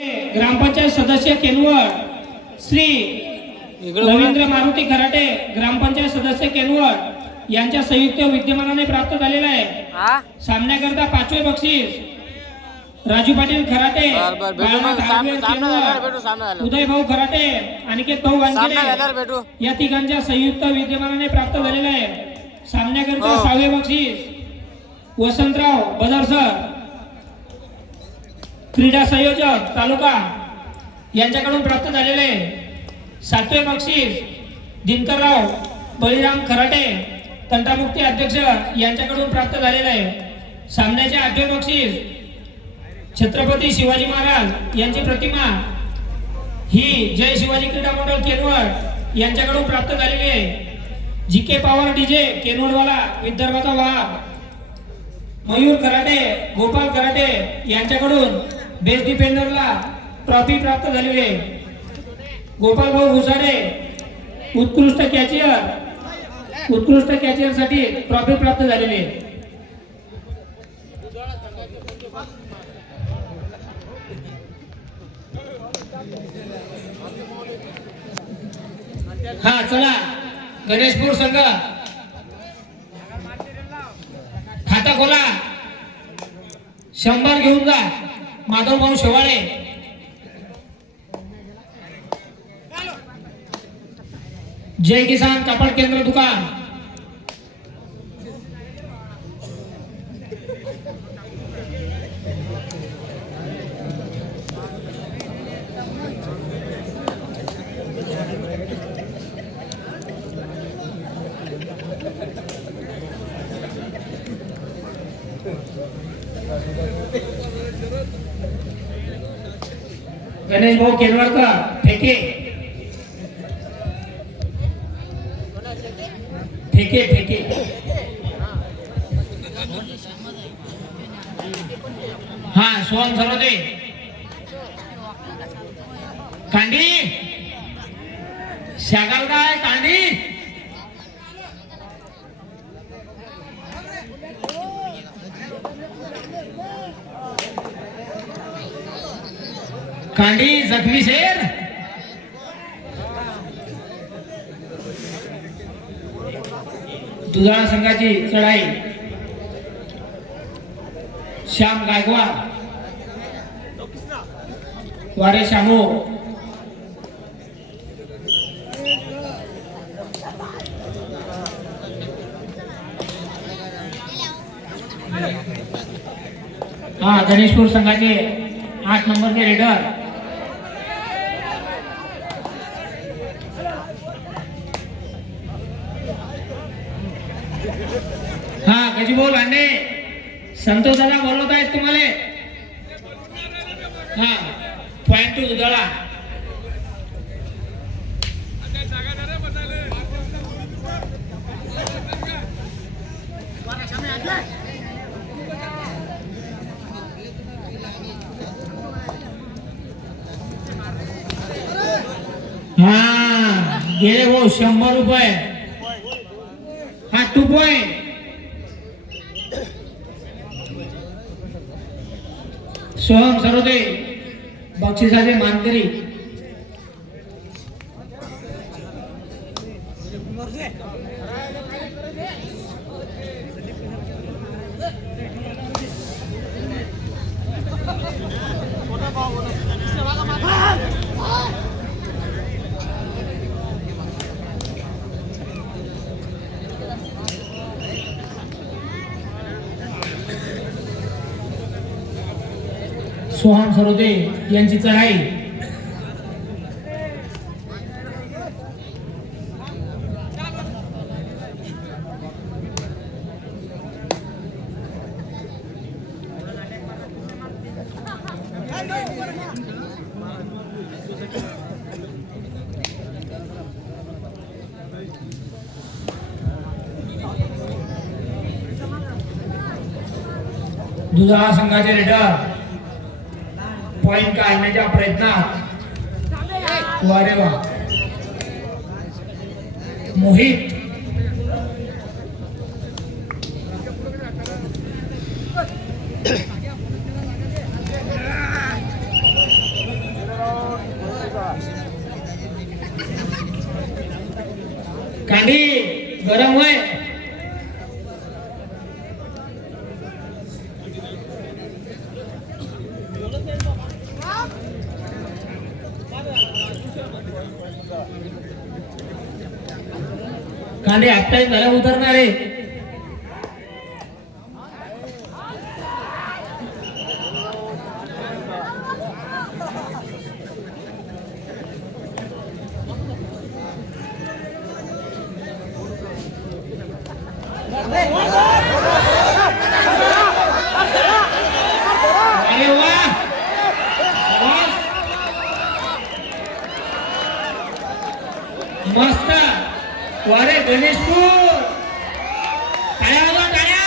ग्रामपंचायत सदस्य केनवड श्री रवींद्र मारुती खराटे ग्रामपंचायत सदस्य केनवड यांच्या संयुक्त विद्यमानाने प्राप्त झालेला आहे। सामन्याकरता 5वे बक्षीस राजू पाटील खराटे, उदय भाऊ खराटे, अनिकेत भाऊ वानखेडे या तिघांच्या संयुक्त विद्यमानाने प्राप्त झालेला आहे। सामन्याकरता 6वे बक्षीस वसंतराव बदरसर क्रीडा संयोजक तालुका यांच्याकडून प्राप्त झालेले। 7वे बक्षीस दिनकरराव बळीराम खराटे तंटामुक्ती अध्यक्ष यांच्याकडून प्राप्त झालेले आहे। सामन्याचे 8वे बक्षीस छत्रपती शिवाजी महाराज यांची प्रतिमा ही जय शिवाजी क्रीडा मंडळ केनवड यांच्याकडून प्राप्त झालेली आहे। जीके पॉवर डीजे केनवडवाला विदर्भाचा वाघ मयूर खराटे गोपाल खराटे यांच्याकडून बेस्ट डिफेंडरला ट्रॉफी प्राप्त झालेली आहे। गोपाल भाऊ भुसाडे उत्कृष्ट कॅचियर साठी ट्रॉफी प्राप्त झालेली आहे। हा चला गणेशपूर संघ खाता खोला 100 घेऊन जा माधव भाऊ शेवाळे। जय किसान कापड केंद्र दुकान गणेश भाऊ केनवडकर ठेके ठेके ठेके हा सोहम सरोदे कांडी शागाल काय कांडी कांडी जखमी शेर दुधाळा संघाची चढाई श्याम गायकवाड वारे शामू हा गणेशपूर संघाचे 8 नंबरचे रेडर हा गजीभाऊ लांडे संतोष दादा बोलवत आहेत तुम्हाला। हा पॉइंट टू दुधाळा हा गेले भाऊ 100 रुपये हा 2 पॉइंट सोहम सरोदे बक्षिसाचे मानकरी सोहम सरोदे यांची चढाई दुधाळा संघाचे रेडर पॉइंट काढण्याच्या प्रयत्नात वारे वा मोहित कांडी गरम होय. कांदे आपटाई घरा उतरणार आहे. अरे वाह मस्त वारे गणेशपूर टाळ्या टाळ्या.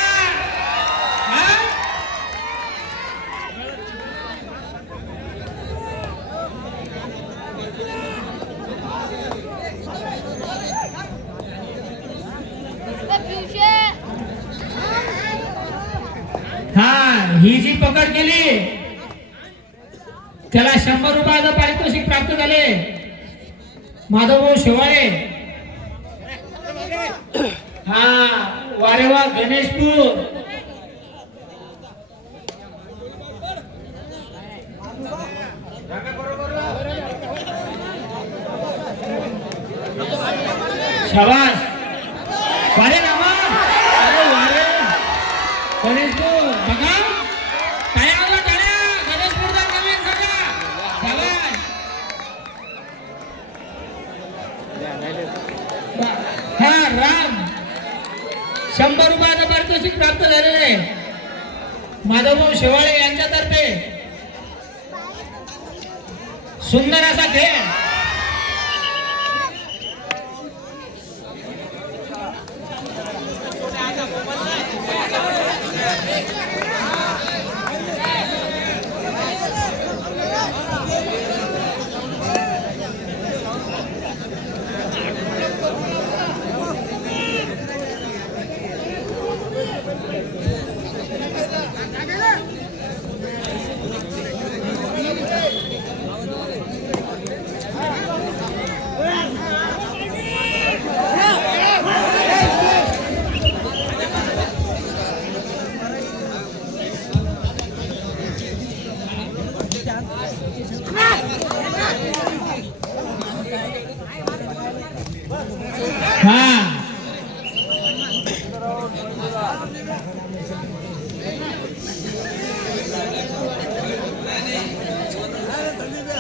हा ही जी पकड केली त्याला 100 रुपयाचं पारितोषिक प्राप्त झाले. माधवभाऊ शेवाळे. हा वारे वा गणेशपूर. शाबास वारे रामा. अरे वारे गणेशपूर बघा टाळ्या टाळ्या. गणेशपूरचा नवीन सगळा शाबास. हा राम 100 रुपयाचं पारितोषिक प्राप्त झालेले माधवभाऊ शेवाळे यांच्यातर्फे. सुंदर असा खेळ.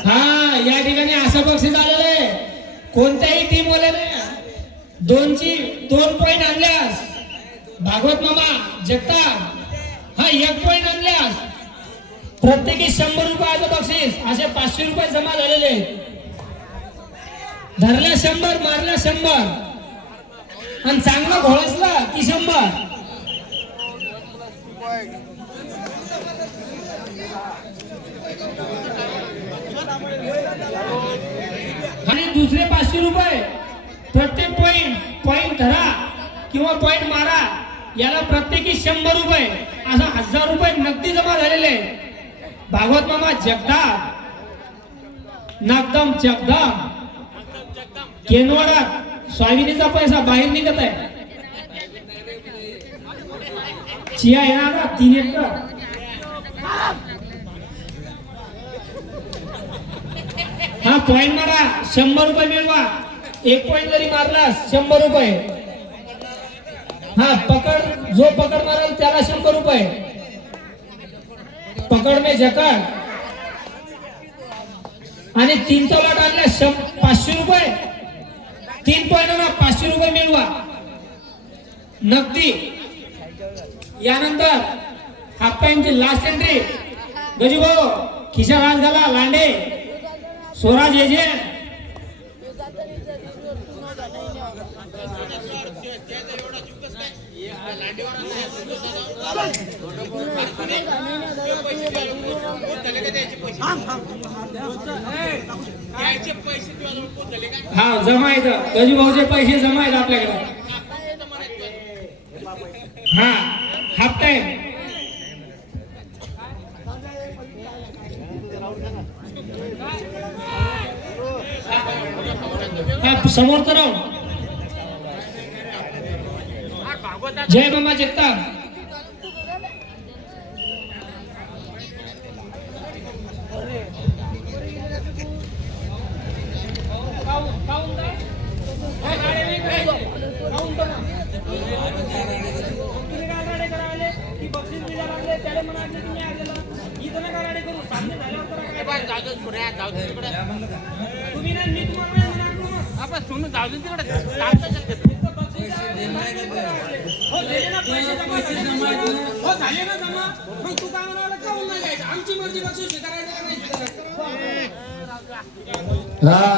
हा या ठिकाणी असं बक्षीस आलेलं आहे. कोणत्याही टीम वाल्याने 2 पॉइंट आणल्यास भागवत मामा जगताप हा 1 पॉइंट आणल्यास प्रत्येकी 100 रुपयाचं बक्षीस. असे 500 रुपये जमा झालेले. धरल्या 100 मारल्या 100 आणि चांगला घोळसला की 100. आणि दुसरे 500 रुपये प्रत्येक पॉइंट धरा किंवा पॉइंट मारा याला प्रत्येकी 100 रुपये असा 1000 रुपये नगदी जमा झालेले. भागवत मामा जगदाप नागदम जगदाप केनवाडात सोयाबीनचा पैसा बाहेर निघत आहे. चिया येणार 3 एकर. हा पॉइंट मारा 100 रुपये मिळवा. 1 पॉइंट जरी मारलास 100 रुपये. हा पकड जो पकड मारेल त्याला 100 रुपये. पकड में जकड आणि 3 लॉट आणल्यास 500 रुपये. 3 पॉइंट 500 रुपये मिळवा नगदी. यानंतर हाफ टाइमची लास्ट एंट्री. गजूभाऊ खिशा लाल झाला. लांडे स्वराज एजंट हा जमा आहेत. गजूभाऊचे पैसे जमा आहेत आपल्याकडे. हा हाफ टाइम. समोर तर जय बाबा जगताप.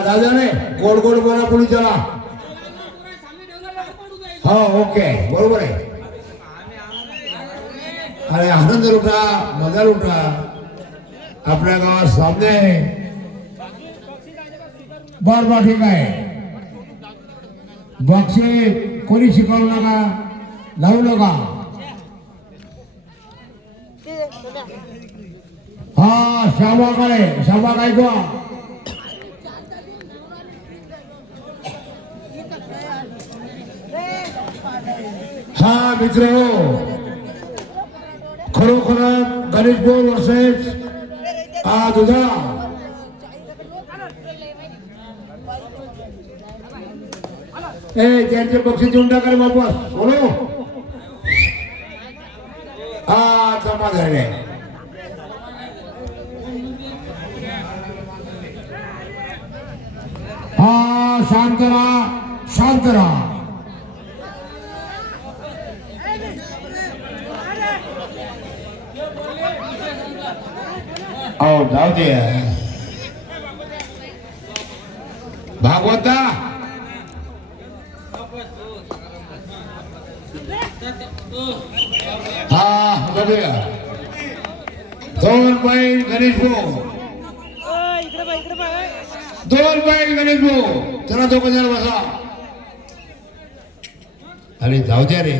दादाने गोड गोड बोला पोलिसाला. हो ओके बरोबर आहे. अरे आनंद लुटा मजा लुटा. आपल्या गावात सामने आहे. बर ठीक आहे. बक्षे कोणी शिकवू नका लावू नका. हा श्यामा गायकवाड. हा मित्र खरोखर गणेश बोर वर्सेस दुधा. त्यांचे बक्षीस देऊन टाका वापस. बोलो हा जमा झाले. हा शांत राहा. जाऊ दे भागवता. हा बघूया. 2 बैल गणेश भाऊ. 2 बैल गणेश भाऊ. चला 2 जण बसा. अरे जाऊ द्या रे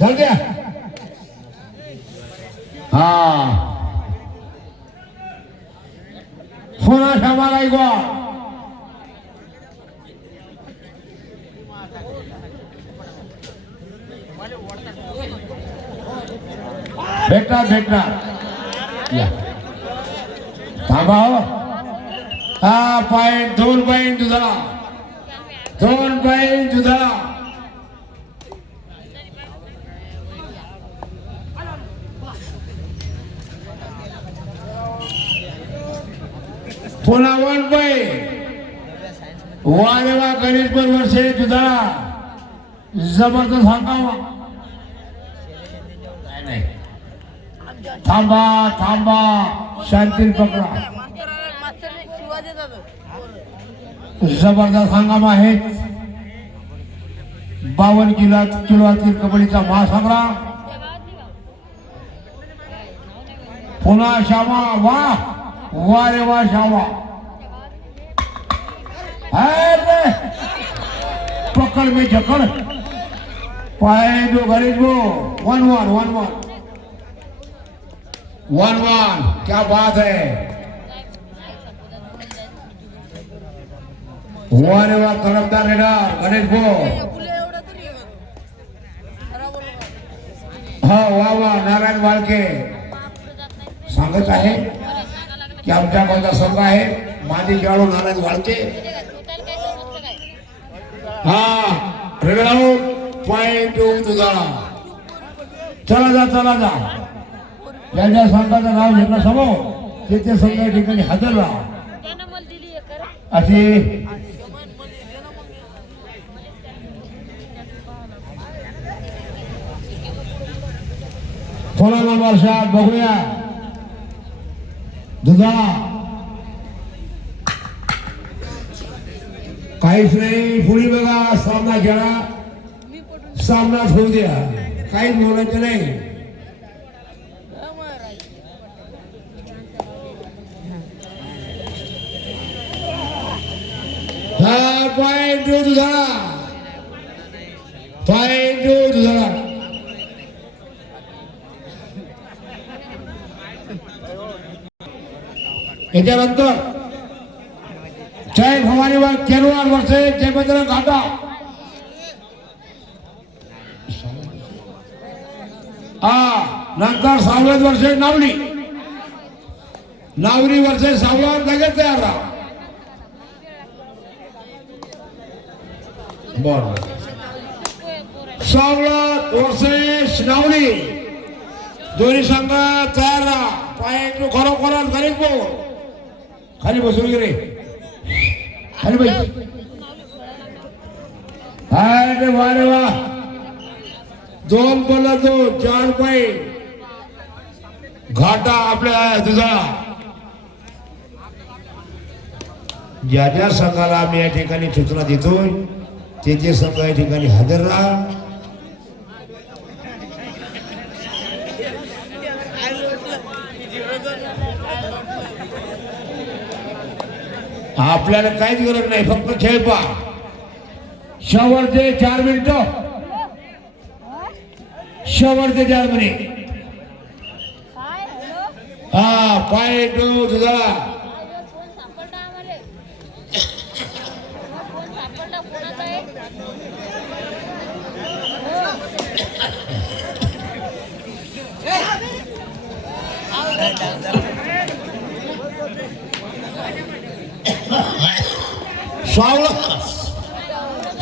जाऊ द्या. हा सोना श्यामा गायकवाड. भेटणार या थांबा. हा पॉइंट 2 पॉइंट दुधाळा. 2 पॉइंट दुधाळा. पुन्हा 1 पॉइंट. वारेवा गणेश वर्षे दुधाळा. जबरदस्त हंगामा. थांबा शांती पकडा. जबरदस्त हंगामा आहे. 52 किलोतील कबड्डीचा महासंग्राम. पुन्हा श्यामा. वा रे वा श्यामा. पकड़ में जकड़. पाए दो गणेश वो. 1-1 क्या बात है. वारे वा तरफदार रेडर गणेश भाऊ. हा वा नारायण वाळके सांगत आहे की आमच्या गावचा संघ आहे माजी खेळाडू नारायण वाळके. हा रेडर आउट. पॉइंट दुधाळा. चला जा. ज्या संघाचं नाव घेतलं समोर त्याचे संघ या ठिकाणी हजर राहा अशी सोळा वर्षात बघूया. दुधाळा काहीच नाही. पुढे बघा सामना खेळा. सामना होऊ द्या. काहीच बोलायचं नाही. पॉइंट दुधाळा. याच्यानंतर जय भवानी केरवाड वर्सेस जयमंद्र घाटा. नंतर सावळत वर्षे नावली, नावली वर्षे सावळत लगेच तयार राहा. बर सावळत वर्षे नावली दोन्ही संघ तयार राहा. पाय खरोखरच गरीब बोल खाली बसून गेले खाली बस. अरे वा रे वा, दोन बोला तो 4 पाय घाटा आपल्या तुझा. ज्या ज्या संघाला आम्ही या ठिकाणी सूचना देतोय ते संघ या ठिकाणी हजर राहा. आपल्याला काहीच गरज नाही, फक्त खेळ पहा. शेवटचे 4 मिनिटं, शेवटचे 4 मिनिट. हा पाय तुझा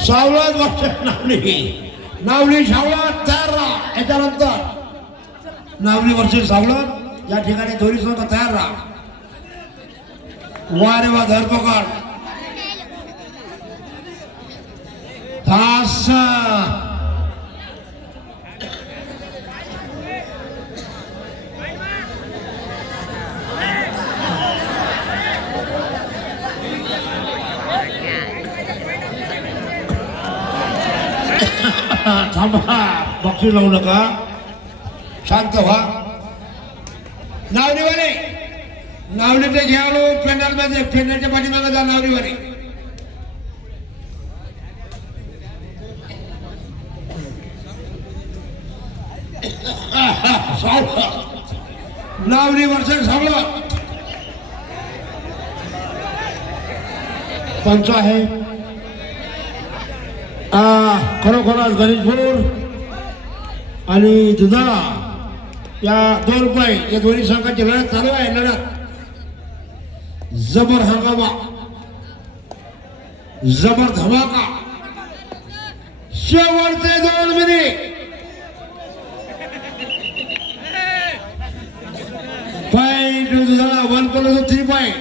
सावळत वर्ष नावली सावळत तयार राहा. याच्यानंतर नावली वर्ष सावळत या ठिकाणी दोन्ही संघ तयार राहा. वा रे वा, धरपकड तास थांबा, बक्षीस लावू नका, शांत व्हा. नावलीवाले नावलीचे खेळाडू पेंडल मध्ये पेंडलच्या पाठीमागे जा. नावलीवाले नावली वर्ष सावळत पंच आहे. खरोखरच गणेशपूर आणि दुधाळा या 2 रुपये या दोन्ही संघाची लढत चालू आहे. लढत जबर हंगामा, जबर धमाका. शेवटचे 2 मिनिट. पॉइंट दुधाळा 1+3 पॉइंट.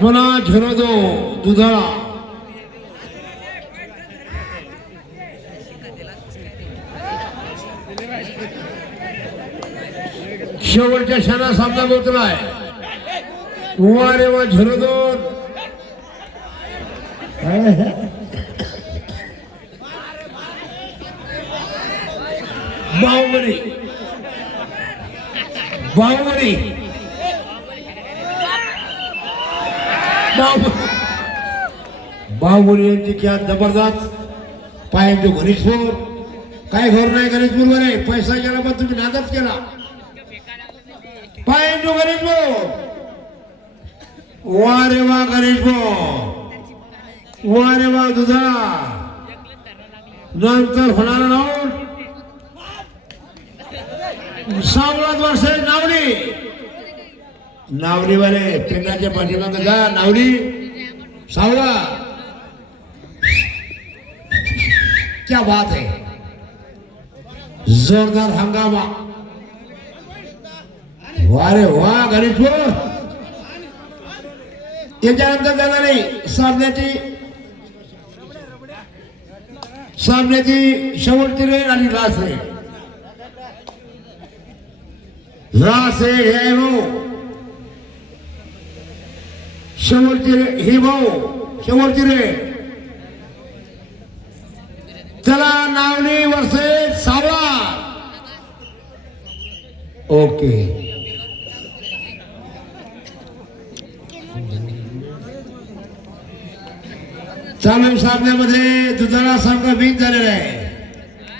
पुन्हा 0-2 दुधाळा. शेवटच्या क्षणात सामना पोहोचलाय. वा रे वा, 0-2. बाहुबली बाहुबली बाहुबली यांची क्या जबरदस्त. पाय तो गणेशपूर, काय घर नाही गणेशपूर मध्ये. पैसा गेला पण तुम्ही नादच केला. पाय तो गणेशपूर. वा रे वा गणेशपूर, वा रे वा दुधाळा. नंतर होणारा राऊंड सावळत वर्ष नावली. नावलीवाले पेंडाच्या पाठीमागे जा. नावली सावळा, क्या बात है, जोरदार हंगामा. वा रे वा गणेशपूर. याच्यानंतर जाणार नाही सामन्याची शेवटची रेड आणि लास्ट रेड. लास्ट रेड हे भाऊ शेवटची ही भाऊ शेवटची रेड. चला नावली वर्षे सावळा. ओके, चालू सामन्यामध्ये दुधाळा संघ विन झालेला आहे.